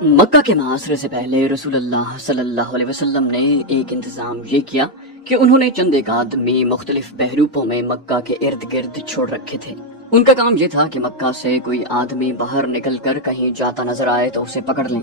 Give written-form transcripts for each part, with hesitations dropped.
مکہ کے محاصرے سے پہلے رسول اللہ صلی اللہ علیہ وسلم نے ایک انتظام یہ کیا کہ انہوں نے چند ایک آدمی مختلف بحروپوں میں مکہ کے ارد گرد چھوڑ رکھے تھے۔ ان کا کام یہ تھا کہ مکہ سے کوئی آدمی باہر نکل کر کہیں جاتا نظر آئے تو اسے پکڑ لیں۔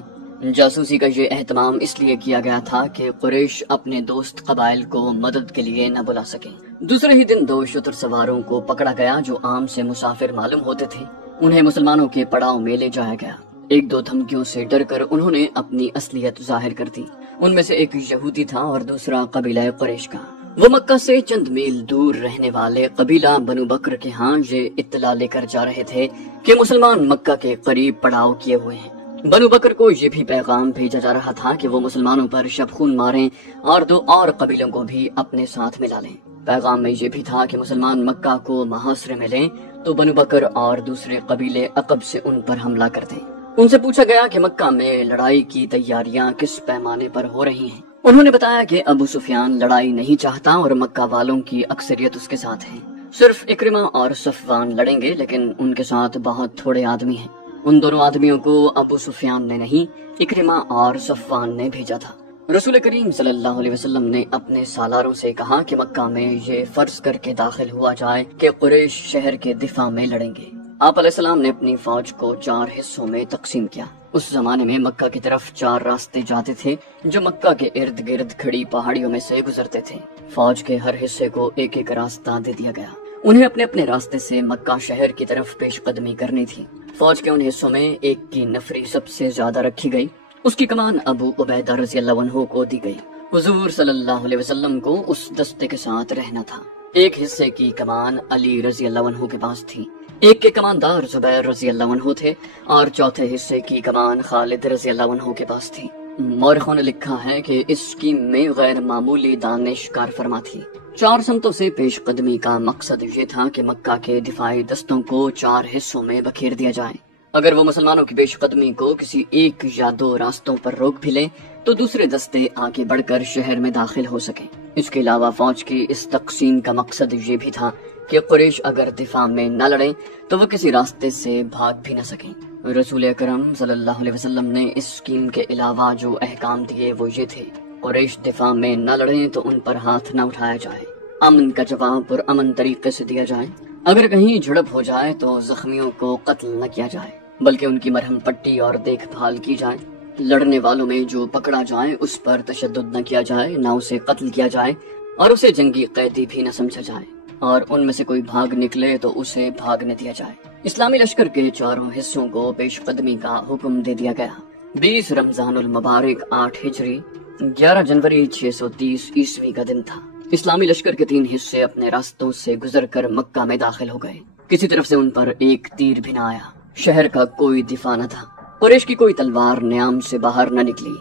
جاسوسی کا یہ اہتمام اس لیے کیا گیا تھا کہ قریش اپنے دوست قبائل کو مدد کے لیے نہ بلا سکیں۔ دوسرے ہی دن 2 شتر سواروں کو پکڑا گیا جو عام سے مسافر معلوم ہوتے تھے۔ انہیں مسلمانوں کے پڑاؤ میں لے جایا گیا۔ 1-2 دھمکیوں سے ڈر کر انہوں نے اپنی اصلیت ظاہر کر دی۔ ان میں سے ایک یہودی تھا اور دوسرا قبیلہ قریش کا۔ وہ مکہ سے چند میل دور رہنے والے قبیلہ بنو بکر کے ہاں یہ اطلاع لے کر جا رہے تھے کہ مسلمان مکہ کے قریب پڑاؤ کیے ہوئے ہیں۔ بنو بکر کو یہ بھی پیغام بھیجا جا رہا تھا کہ وہ مسلمانوں پر شبخون ماریں اور 2 اور قبیلوں کو بھی اپنے ساتھ ملا لیں۔ پیغام میں یہ بھی تھا کہ مسلمان مکہ کو محاصرے میں لیں تو بنو بکر اور دوسرے قبیلے عقب سے ان پر حملہ کر دیں۔ ان سے پوچھا گیا کہ مکہ میں لڑائی کی تیاریاں کس پیمانے پر ہو رہی ہیں۔ انہوں نے بتایا کہ ابو سفیان لڑائی نہیں چاہتا اور مکہ والوں کی اکثریت اس کے ساتھ ہے۔ صرف اکرمہ اور صفوان لڑیں گے لیکن ان کے ساتھ بہت تھوڑے آدمی ہیں۔ ان دونوں آدمیوں کو ابو سفیان نے نہیں، اکرمہ اور صفوان نے بھیجا تھا۔ رسول کریم صلی اللہ علیہ وسلم نے اپنے سالاروں سے کہا کہ مکہ میں یہ فرض کر کے داخل ہوا جائے کہ قریش شہر کے دفاع میں لڑیں گے۔ آپ علیہ السلام نے اپنی فوج کو 4 حصوں میں تقسیم کیا۔ اس زمانے میں مکہ کی طرف 4 راستے جاتے تھے جو مکہ کے ارد گرد کھڑی پہاڑیوں میں سے گزرتے تھے۔ فوج کے ہر حصے کو ایک ایک راستہ دے دیا گیا۔ انہیں اپنے اپنے راستے سے مکہ شہر کی طرف پیش قدمی کرنی تھی۔ فوج کے ان حصوں میں ایک کی نفری سب سے زیادہ رکھی گئی۔ اس کی کمان ابو عبیدہ رضی اللہ عنہ کو دی گئی۔ حضور صلی اللہ علیہ وسلم کو اس دستے کے ساتھ رہنا تھا۔ ایک حصے کی کمان علی رضی اللہ عنہ کے پاس تھی، ایک کے کماندار زبیر رضی اللہ عنہ تھے اور چوتھے حصے کی کمان خالد رضی اللہ عنہ کے پاس تھی۔ مورخوں نے لکھا ہے کہ اس اسکیم میں غیر معمولی دانش کار فرما تھی۔ 4 سمتوں سے پیش قدمی کا مقصد یہ تھا کہ مکہ کے دفاعی دستوں کو 4 حصوں میں بکھیر دیا جائے۔ اگر وہ مسلمانوں کی پیش قدمی کو کسی 1 یا 2 راستوں پر روک بھی لیں تو دوسرے دستے آگے بڑھ کر شہر میں داخل ہو سکیں۔ اس کے علاوہ فوج کی اس تقسیم کا مقصد یہ بھی تھا کہ قریش اگر دفاع میں نہ لڑیں تو وہ کسی راستے سے بھاگ بھی نہ سکیں۔ رسول اکرم صلی اللہ علیہ وسلم نے اس اسکیم کے علاوہ جو احکام دیے وہ یہ تھے: قریش دفاع میں نہ لڑیں تو ان پر ہاتھ نہ اٹھایا جائے، امن کا جواب پرامن طریقے سے دیا جائے، اگر کہیں جھڑپ ہو جائے تو زخمیوں کو قتل نہ کیا جائے بلکہ ان کی مرہم پٹی اور دیکھ بھال کی جائے، لڑنے والوں میں جو پکڑا جائے اس پر تشدد نہ کیا جائے، نہ اسے قتل کیا جائے اور اسے جنگی قیدی بھی نہ سمجھا جائے، اور ان میں سے کوئی بھاگ نکلے تو اسے بھاگنے دیا جائے۔ اسلامی لشکر کے 4 حصوں کو پیش قدمی کا حکم دے دیا گیا۔ 20 رمضان المبارک 8 ہجری 11 جنوری 630 عیسوی کا دن تھا۔ اسلامی لشکر کے 3 حصے اپنے راستوں سے گزر کر مکہ میں داخل ہو گئے۔ کسی طرف سے ان پر ایک تیر بھی نہ آیا۔ شہر کا کوئی دفاع نہ تھا۔ قریش کی کوئی تلوار نیام سے باہر نہ نکلی۔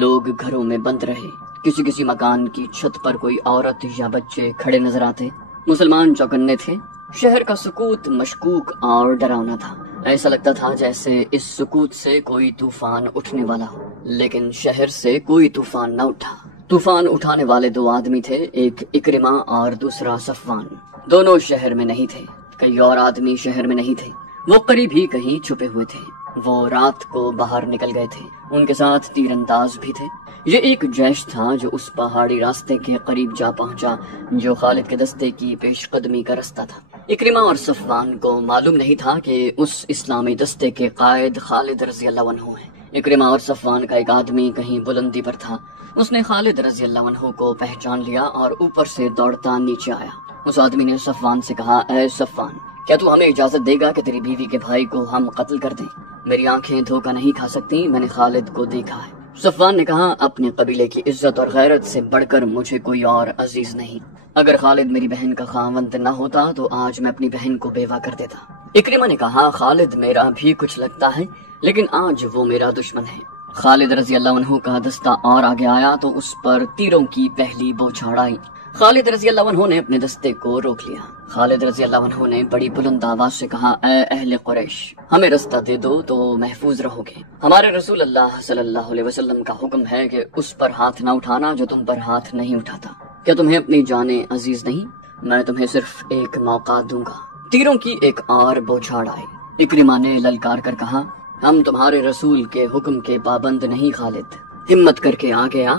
لوگ گھروں میں بند رہے۔ کسی مکان کی چھت پر کوئی عورت یا بچے کھڑے نظر آتے۔ مسلمان چوکنے تھے۔ شہر کا سکوت مشکوک اور ڈراؤنا تھا۔ ایسا لگتا تھا جیسے اس سکوت سے کوئی طوفان اٹھنے والا ہو، لیکن شہر سے کوئی طوفان نہ اٹھا۔ طوفان اٹھانے والے 2 آدمی تھے، ایک اکرمہ اور دوسرا صفوان۔ دونوں شہر میں نہیں تھے۔ کئی اور آدمی شہر میں نہیں تھے۔ وہ قریب ہی کہیں چھپے ہوئے تھے۔ وہ رات کو باہر نکل گئے تھے۔ ان کے ساتھ تیر انداز بھی تھے۔ یہ ایک جیش تھا جو اس پہاڑی راستے کے قریب جا پہنچا جو خالد کے دستے کی پیش قدمی کا رستہ تھا۔ اکرمہ اور صفوان کو معلوم نہیں تھا کہ اس اسلامی دستے کے قائد خالد رضی اللہ عنہ ہیں۔ اکرمہ اور صفوان کا ایک آدمی کہیں بلندی پر تھا۔ اس نے خالد رضی اللہ عنہ کو پہچان لیا اور اوپر سے دوڑتا نیچے آیا۔ اس آدمی نے صفوان سے کہا: اے صفوان، کیا تو ہمیں اجازت دے گا کہ تیری بیوی کے بھائی کو ہم قتل کر دیں؟ میری آنکھیں دھوکہ نہیں کھا سکتی، میں نے خالد کو دیکھا ہے۔ صفوان نے کہا: اپنے قبیلے کی عزت اور غیرت سے بڑھ کر مجھے کوئی اور عزیز نہیں۔ اگر خالد میری بہن کا خاوند نہ ہوتا تو آج میں اپنی بہن کو بیوہ کر دیتا۔ اکرمہ نے کہا: خالد میرا بھی کچھ لگتا ہے، لیکن آج وہ میرا دشمن ہے۔ خالد رضی اللہ عنہ کا دستہ اور آگے آیا تو اس پر تیروں کی پہلی بوچھاڑ آئی۔ خالد رضی اللہ عنہ نے اپنے دستے کو روک لیا۔ خالد رضی اللہ عنہ نے بڑی بلند آواز سے کہا: اے اہل قریش، ہمیں رستہ دے دو تو محفوظ رہو گے۔ ہمارے رسول اللہ صلی اللہ علیہ وسلم کا حکم ہے کہ اس پر ہاتھ نہ اٹھانا جو تم پر ہاتھ نہیں اٹھاتا۔ کیا تمہیں اپنی جانیں عزیز نہیں؟ میں تمہیں صرف ایک موقع دوں گا۔ تیروں کی ایک اور بوچھاڑ آئی۔ اکرمہ نے للکار کر کہا: ہم تمہارے رسول کے حکم کے پابند نہیں خالد، ہمت کر کے آگے آ،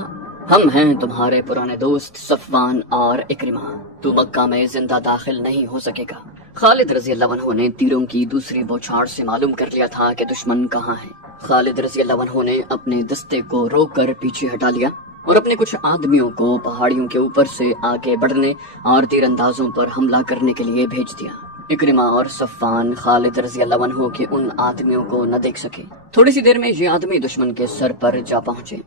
ہم ہیں تمہارے پرانے دوست صفوان اور اکرمہ، تو مکہ میں زندہ داخل نہیں ہو سکے گا۔ خالد رضی اللہ عنہ نے تیروں کی دوسری بوچھاڑ سے معلوم کر لیا تھا کہ دشمن کہاں ہے۔ خالد رضی اللہ عنہ نے اپنے دستے کو روک کر پیچھے ہٹا لیا اور اپنے کچھ آدمیوں کو پہاڑیوں کے اوپر سے آگے بڑھنے اور تیر اندازوں پر حملہ کرنے کے لیے بھیج دیا۔ اکرمہ اور صفوان خالد رضی اللہ عنہ کے ان آدمیوں کو نہ دیکھ سکے۔ تھوڑی سی دیر میں یہ آدمی دشمن کے سر پر جا پہنچے۔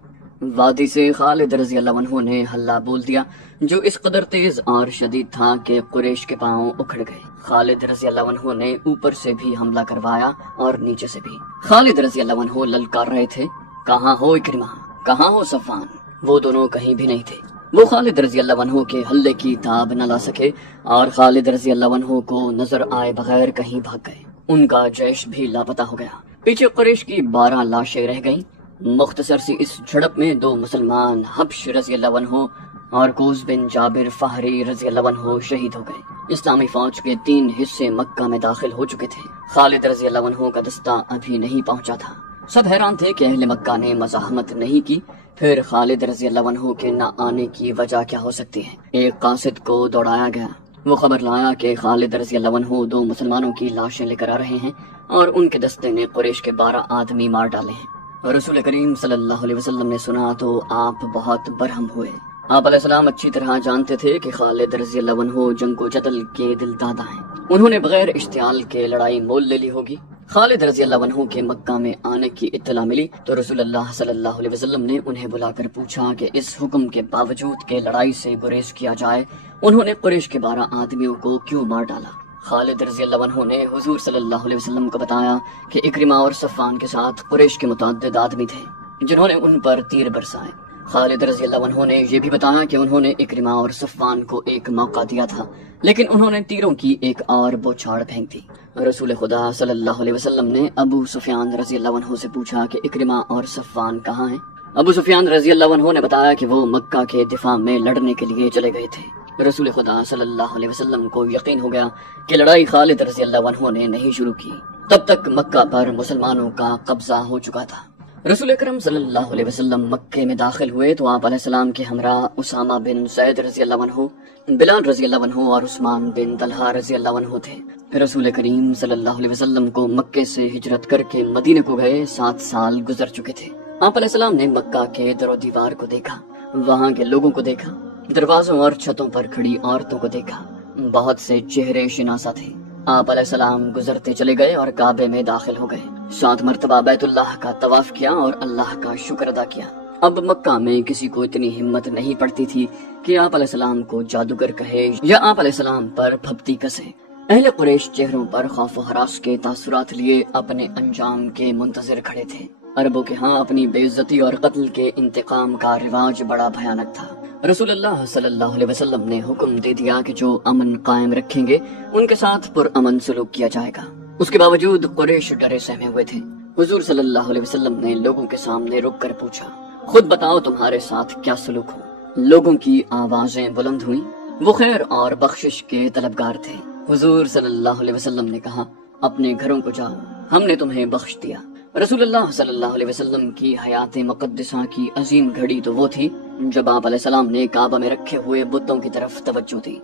وادی سے خالد رضی اللہ عنہ نے ہلہ بول دیا جو اس قدر تیز اور شدید تھا کہ قریش کے پاؤں اکھڑ گئے۔ خالد رضی اللہ عنہ نے اوپر سے بھی حملہ کروایا اور نیچے سے بھی۔ خالد رضی اللہ عنہ للکار رہے تھے، کہاں ہو اکرمہ، کہاں ہو صفوان؟ وہ دونوں کہیں بھی نہیں تھے۔ وہ خالد رضی اللہ عنہ کے حلے کی تاب نہ لا سکے اور خالد رضی اللہ عنہ کو نظر آئے بغیر کہیں بھاگ گئے۔ ان کا جیش بھی لاپتہ ہو گیا۔ پیچھے قریش کی 12 لاشیں رہ گئیں۔ مختصر سی اس جھڑپ میں 2 مسلمان حبش رضی اللہ عنہ اور کوز بن جابر فہری رضی اللہ عنہ شہید ہو گئے۔ اسلامی فوج کے 3 حصے مکہ میں داخل ہو چکے تھے۔ خالد رضی اللہ عنہ کا دستہ ابھی نہیں پہنچا تھا۔ سب حیران تھے کہ اہل مکہ نے مزاحمت نہیں کی، پھر خالد رضی اللہ عنہ کے نہ آنے کی وجہ کیا ہو سکتی ہے؟ ایک قاصد کو دوڑایا گیا۔ وہ خبر لایا کہ خالد رضی اللہ عنہ 2 مسلمانوں کی لاشیں لے کر آ رہے ہیں اور ان کے دستے نے قریش کے 12 آدمی مار ڈالے ہیں۔ رسول کریم صلی اللہ علیہ وسلم نے سنا تو آپ بہت برہم ہوئے۔ آپ علیہ السلام اچھی طرح جانتے تھے کہ خالد رضی اللہ عنہ جنگ و جدل کے دل دادا ہیں۔ انہوں نے بغیر اشتعال کے لڑائی مول لے لی ہوگی۔ خالد رضی اللہ عنہ کے مکہ میں آنے کی اطلاع ملی تو رسول اللہ صلی اللہ علیہ وسلم نے انہیں بلا کر پوچھا کہ اس حکم کے باوجود کہ لڑائی سے گریز کیا جائے انہوں نے قریش کے 12 آدمیوں کو کیوں مار ڈالا؟ خالد رضی اللہ عنہ نے حضور صلی اللہ علیہ وسلم کو بتایا کہ اکرمہ اور صفوان کے ساتھ قریش کے متعدد آدمی تھے جنہوں نے ان پر تیر برسائے۔ خالد رضی اللہ عنہ نے یہ بھی بتایا کہ انہوں نے اکرمہ اور صفوان کو ایک موقع دیا تھا لیکن انہوں نے تیروں کی ایک اور بوچھاڑ پھینک دی۔ رسول خدا صلی اللہ علیہ وسلم نے ابو سفیان رضی اللہ عنہ سے پوچھا کہ اکرمہ اور صفوان کہاں ہیں؟ ابو سفیان رضی اللہ عنہ نے بتایا کہ وہ مکہ کے دفاع میں لڑنے کے لیے چلے گئے تھے۔ رسول خدا صلی اللہ علیہ وسلم کو یقین ہو گیا کہ لڑائی خالد رضی اللہ عنہ نے نہیں شروع کی، تب تک مکہ پر مسلمانوں کا قبضہ ہو چکا تھا۔ رسول اکرم صلی اللہ علیہ وسلم مکے میں داخل ہوئے تو آپ علیہ السلام کے ہمراہ اسامہ بن زید رضی اللہ عنہ، بلال رضی اللہ عنہ اور عثمان بن طلحہ رضی اللہ عنہ تھے۔ رسول کریم صلی اللہ علیہ وسلم کو مکے سے ہجرت کر کے مدینے کو گئے 7 سال گزر چکے تھے۔ آپ علیہ السلام نے مکہ کے در و دیوار کو دیکھا، وہاں کے لوگوں کو دیکھا، دروازوں اور چھتوں پر کھڑی عورتوں کو دیکھا، بہت سے چہرے شناسا تھے۔ آپ علیہ السلام گزرتے چلے گئے اور کعبے میں داخل ہو گئے، 7 مرتبہ بیت اللہ کا طواف کیا اور اللہ کا شکر ادا کیا۔ اب مکہ میں کسی کو اتنی ہمت نہیں پڑتی تھی کہ آپ علیہ السلام کو جادوگر کہے یا آپ علیہ السلام پر پھپتی کسے۔ اہل قریش چہروں پر خوف و ہراس کے تاثرات لیے اپنے انجام کے منتظر کھڑے تھے۔ عربوں کے ہاں اپنی بے عزتی اور قتل کے انتقام کا رواج بڑا بھیانک تھا۔ رسول اللہ صلی اللہ علیہ وسلم نے حکم دے دیا کہ جو امن قائم رکھیں گے ان کے ساتھ پرامن سلوک کیا جائے گا۔ اس کے باوجود قریش ڈرے سہمے ہوئے تھے۔ حضور صلی اللہ علیہ وسلم نے لوگوں کے سامنے رک کر پوچھا، خود بتاؤ تمہارے ساتھ کیا سلوک ہو؟ لوگوں کی آوازیں بلند ہوئیں، وہ خیر اور بخشش کے طلبگار تھے۔ حضور صلی اللہ علیہ وسلم نے کہا، اپنے گھروں کو جاؤ، ہم نے تمہیں بخش دیا۔ رسول اللہ صلی اللہ علیہ وسلم کی حیات مقدسہ کی عظیم گھڑی تو وہ تھی جب آپ علیہ السلام نے کعبہ میں رکھے ہوئے بتوں کی طرف توجہ دی۔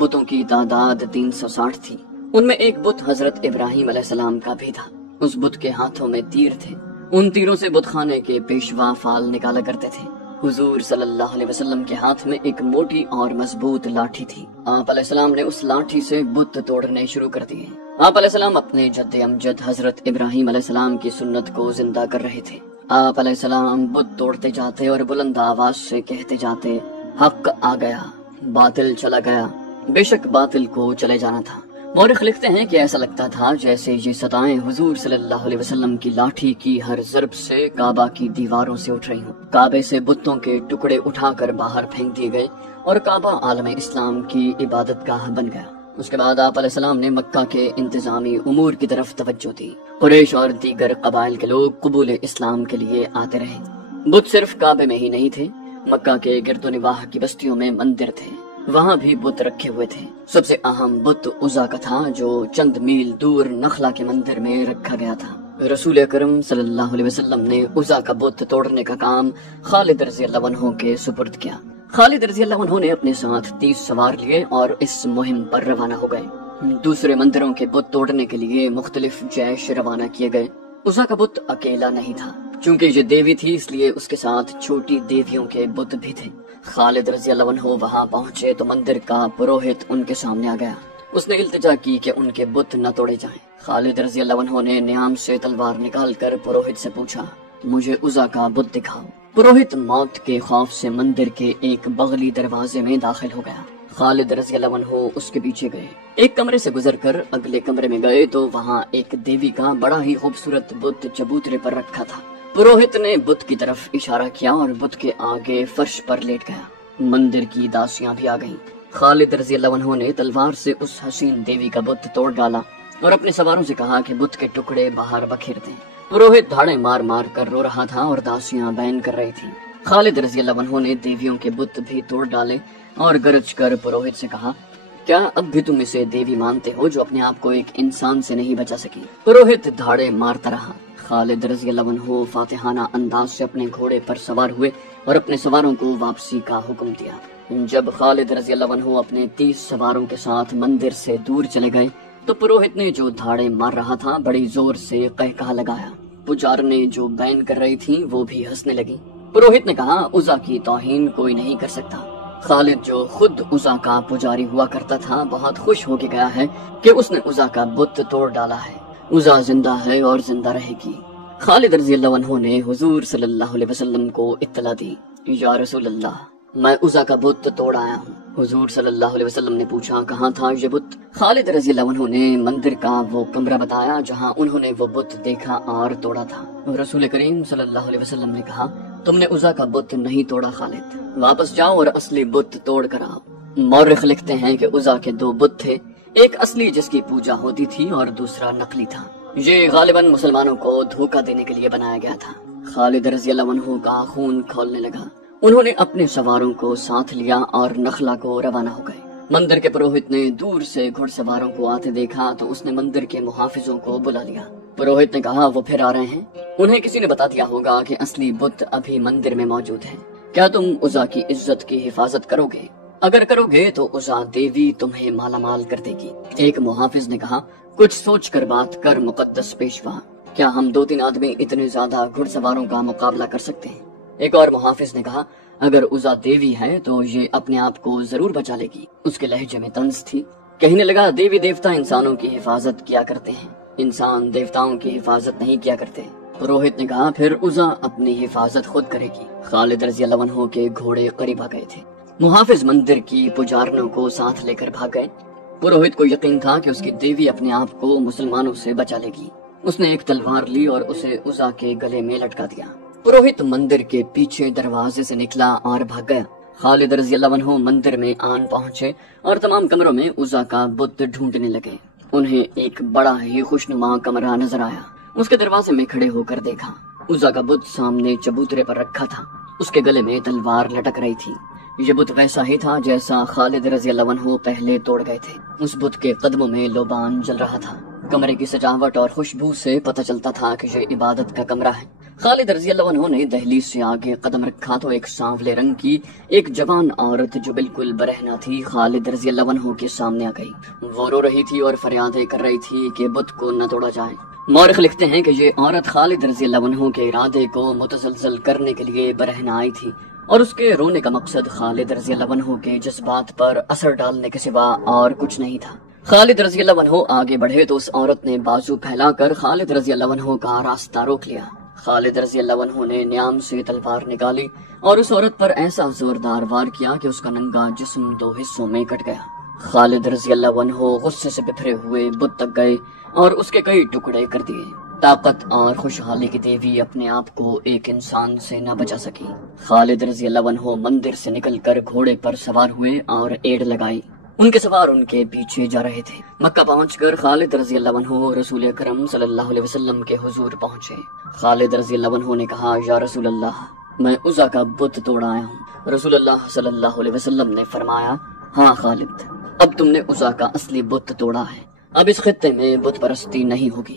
بتوں کی تعداد 360 تھی۔ ان میں ایک بت حضرت ابراہیم علیہ السلام کا بھی تھا۔ اس بت کے ہاتھوں میں تیر تھے، ان تیروں سے بت خانے کے پیشوا فال نکالا کرتے تھے۔ حضور صلی اللہ علیہ وسلم کے ہاتھ میں ایک موٹی اور مضبوط لاٹھی تھی۔ آپ علیہ السلام نے اس لاٹھی سے بت توڑنے شروع کر دیے۔ آپ علیہ السلام اپنے جد امجد حضرت ابراہیم علیہ السلام کی سنت کو زندہ کر رہے تھے۔ آپ علیہ السلام بت توڑتے جاتے اور بلند آواز سے کہتے جاتے، حق آ گیا، باطل چلا گیا، بے شک باطل کو چلے جانا تھا۔ مورخ لکھتے ہیں کہ ایسا لگتا تھا جیسے یہ ستائیں حضور صلی اللہ علیہ وسلم کی لاٹھی کی ہر ضرب سے کعبہ کی دیواروں سے اٹھ رہی ہوں۔ کعبے سے بتوں کے ٹکڑے اٹھا کر باہر پھینک دیے گئے اور کعبہ عالم اسلام کی عبادت گاہ بن گیا۔ اس کے بعد آپ علیہ السلام نے مکہ کے انتظامی امور کی طرف توجہ دی۔ قریش اور دیگر قبائل کے لوگ قبول اسلام کے لیے آتے رہے۔ بت صرف کعبے میں ہی نہیں تھے، مکہ کے گرد و نواح کی بستیوں میں مندر تھے، وہاں بھی بت رکھے ہوئے تھے۔ سب سے اہم بت عزا کا تھا جو چند میل دور نخلا کے مندر میں رکھا گیا تھا۔ رسول اکرم صلی اللہ علیہ وسلم نے عزا کا بت توڑنے کا کام خالد رضی اللہ عنہ کے سپرد کیا۔ خالد رضی اللہ عنہ نے اپنے ساتھ 30 سوار لیے اور اس مہم پر روانہ ہو گئے۔ دوسرے مندروں کے بت توڑنے کے لیے مختلف جیش روانہ کیے گئے۔ عزا کا بت اکیلا نہیں تھا، چونکہ یہ دیوی تھی اس لیے اس کے ساتھ چھوٹی دیویوں کے بت بھی تھے۔ خالد رضی اللہ عنہ وہاں پہنچے تو مندر کا پروہت ان کے سامنے آ گیا۔ اس نے التجا کی کہ ان کے بت نہ توڑے جائیں۔ خالد رضی اللہ عنہ نے نیام سے تلوار نکال کر پروہت سے پوچھا، مجھے عزا کا بت دکھاؤ۔ پروہت موت کے خوف سے مندر کے ایک بغلی دروازے میں داخل ہو گیا۔ خالد رضی اللہ عنہ اس کے پیچھے گئے۔ ایک کمرے سے گزر کر اگلے کمرے میں گئے تو وہاں ایک دیوی کا بڑا ہی خوبصورت بت چبوترے پر رکھا تھا۔ پروہت نے بت کی طرف اشارہ کیا اور بت کے آگے فرش پر لیٹ گیا۔ مندر کی داسیاں بھی آ گئیں۔ خالد رضی اللہ عنہ نے تلوار سے اس حسین دیوی کا بت توڑ ڈالا اور اپنے سواروں سے کہا کہ بت کے ٹکڑے باہر بکھیر دیں۔ پروہت دھاڑے مار مار کر رو رہا تھا اور داسیاں بین کر رہی تھیں۔ خالد رضی اللہ عنہ نے دیویوں کے بت بھی توڑ ڈالے اور گرج کر پروہت سے کہا، کیا اب بھی تم اسے دیوی مانتے ہو جو اپنے آپ کو ایک انسان سے نہیں بچا سکی؟ پروہت دھاڑے مارتا رہا۔ خالد رضی اللہ عنہ فاتحانہ انداز سے اپنے گھوڑے پر سوار ہوئے اور اپنے سواروں کو واپسی کا حکم دیا۔ جب خالد رضی اللہ عنہ اپنے 30 سواروں کے ساتھ مندر سے دور چلے گئے تو پروہت نے جو دھاڑے مار رہا تھا بڑی زور سے قہقہا لگایا۔ پجارنے جو بین کر رہی تھیں وہ بھی ہنسنے لگی۔ پروہت نے کہا، عزا کی توہین کوئی نہیں کر سکتا۔ خالد جو خود عزا کا پجاری ہوا کرتا تھا بہت خوش ہو کے گیا ہے کہ اس نے عزا کا بت توڑ ڈالا ہے۔ عزا زندہ ہے اور زندہ رہے گی۔ خالد رضی اللہ عنہ نے حضور صلی اللہ علیہ وسلم کو اطلاع دی، یا رسول اللہ، میں عزا کا بت توڑ آیا ہوں۔ حضور صلی اللہ علیہ وسلم نے پوچھا، کہاں تھا یہ بت؟ خالد رضی اللہ عنہ نے مندر کا وہ کمرہ بتایا جہاں انہوں نے وہ بت دیکھا اور توڑا تھا۔ رسول کریم صلی اللہ علیہ وسلم نے کہا، تم نے عزا کا بت نہیں توڑا خالد، واپس جاؤ اور اصلی بت توڑ کر آؤ۔ مورخ لکھتے ہیں کہ عزا کے 2 بت تھے، ایک اصلی جس کی پوجا ہوتی تھی اور دوسرا نقلی تھا۔ یہ غالباً مسلمانوں کو دھوکہ دینے کے لیے بنایا گیا تھا۔ خالد رضی اللہ عنہ کا خون کھولنے لگا۔ انہوں نے اپنے سواروں کو ساتھ لیا اور نخلا کو روانہ ہو گئے۔ مندر کے پروہت نے دور سے گھڑ سواروں کو آتے دیکھا تو اس نے مندر کے محافظوں کو بلا لیا۔ پروہت نے کہا، وہ پھر آ رہے ہیں، انہیں کسی نے بتا دیا ہوگا کہ اصلی بت ابھی مندر میں موجود ہے۔ کیا تم عزا کی عزت کی حفاظت کرو گے؟ اگر کرو گے تو عزا دیوی تمہیں مالا مال کر دے گی۔ ایک محافظ نے کہا، کچھ سوچ کر بات کر مقدس پیشوا، کیا ہم 2-3 آدمی اتنے زیادہ گھڑ سواروں کا مقابلہ کر سکتے ہیں؟ ایک اور محافظ نے کہا، اگر عزا دیوی ہے تو یہ اپنے آپ کو ضرور بچا لے گی۔ اس کے لہجے میں طنز تھی۔ کہنے لگا، دیوی دیوتا انسانوں کی حفاظت کیا کرتے ہیں، انسان دیوتاؤں کی حفاظت نہیں کیا کرتے۔ پروہت نے کہا، پھر عزا اپنی حفاظت خود کرے گی۔ خالد رضی اللہ عنہ کے گھوڑے قریب آ گئے تھے۔ محافظ مندر کی پجارنوں کو ساتھ لے کر بھاگ گئے۔ پروہت کو یقین تھا کہ اس کی دیوی اپنے آپ کو مسلمانوں سے بچا لے گی۔ اس نے ایک تلوار لی اور اسے عزا کے گلے میں لٹکا دیا۔ پروہت مندر کے پیچھے دروازے سے نکلا اور بھاگ گیا۔ خالد رضی اللہ عنہ مندر میں آن پہنچے اور تمام کمروں میں عزا کا بت ڈھونڈنے لگے۔ انہیں ایک بڑا ہی خوشنما کمرہ نظر آیا۔ اس کے دروازے میں کھڑے ہو کر دیکھا، عزا کا بت سامنے چبوترے پر رکھا تھا، اس کے گلے میں تلوار لٹک رہی تھی۔ یہ بت ویسا ہی تھا جیسا خالد رضی اللہ عنہ پہلے توڑ گئے تھے۔ اس بت کے قدموں میں لوبان جل رہا تھا۔ کمرے کی سجاوٹ اور خوشبو سے پتہ چلتا تھا کہ یہ عبادت کا کمرہ ہے۔ خالد رضی اللہ عنہ نے دہلیز سے آگے قدم رکھا تو ایک سانولے رنگ کی ایک جوان عورت جو بالکل برہنہ تھی خالد رضی اللہ عنہ کے سامنے آ گئی۔ وہ رو رہی تھی اور فریادیں کر رہی تھی کہ بت کو نہ توڑا جائے۔ مورخ لکھتے ہیں کہ یہ عورت خالد رضی اللہ عنہ کے ارادے کو متزلزل کرنے کے لیے برہنہ آئی تھی اور اس کے رونے کا مقصد خالد رضی اللہ عنہ کے جذبات پر اثر ڈالنے کے سوا اور کچھ نہیں تھا۔ خالد رضی اللہ عنہ آگے بڑھے تو اس عورت نے بازو پھیلا کر خالد رضی اللہ عنہ کا راستہ روک لیا۔ خالد رضی اللہ عنہ نے نیام سے تلوار نکالی اور اس عورت پر ایسا زوردار وار کیا کہ اس کا ننگا جسم 2 حصوں میں کٹ گیا۔ خالد رضی اللہ عنہ غصے سے بپھرے ہوئے بت تک گئے اور اس کے کئی ٹکڑے کر دیے۔ طاقت اور خوشحالی کی دیوی اپنے آپ کو ایک انسان سے نہ بچا سکی۔ خالد رضی اللہ عنہ مندر سے نکل کر گھوڑے پر سوار ہوئے اور ایڑ لگائی۔ ان کے سوار ان کے پیچھے جا رہے تھے۔ مکہ پہنچ کر خالد رضی اللہ عنہ رسول اکرم صلی اللہ علیہ وسلم کے حضور پہنچے۔ خالد رضی اللہ عنہ نے کہا، یا رسول اللہ، میں عزا کا بت توڑ آیا ہوں۔ رسول اللہ صلی اللہ علیہ وسلم نے فرمایا، ہاں خالد، اب تم نے عزا کا اصلی بت توڑا ہے، اب اس خطے میں بت پرستی نہیں ہوگی۔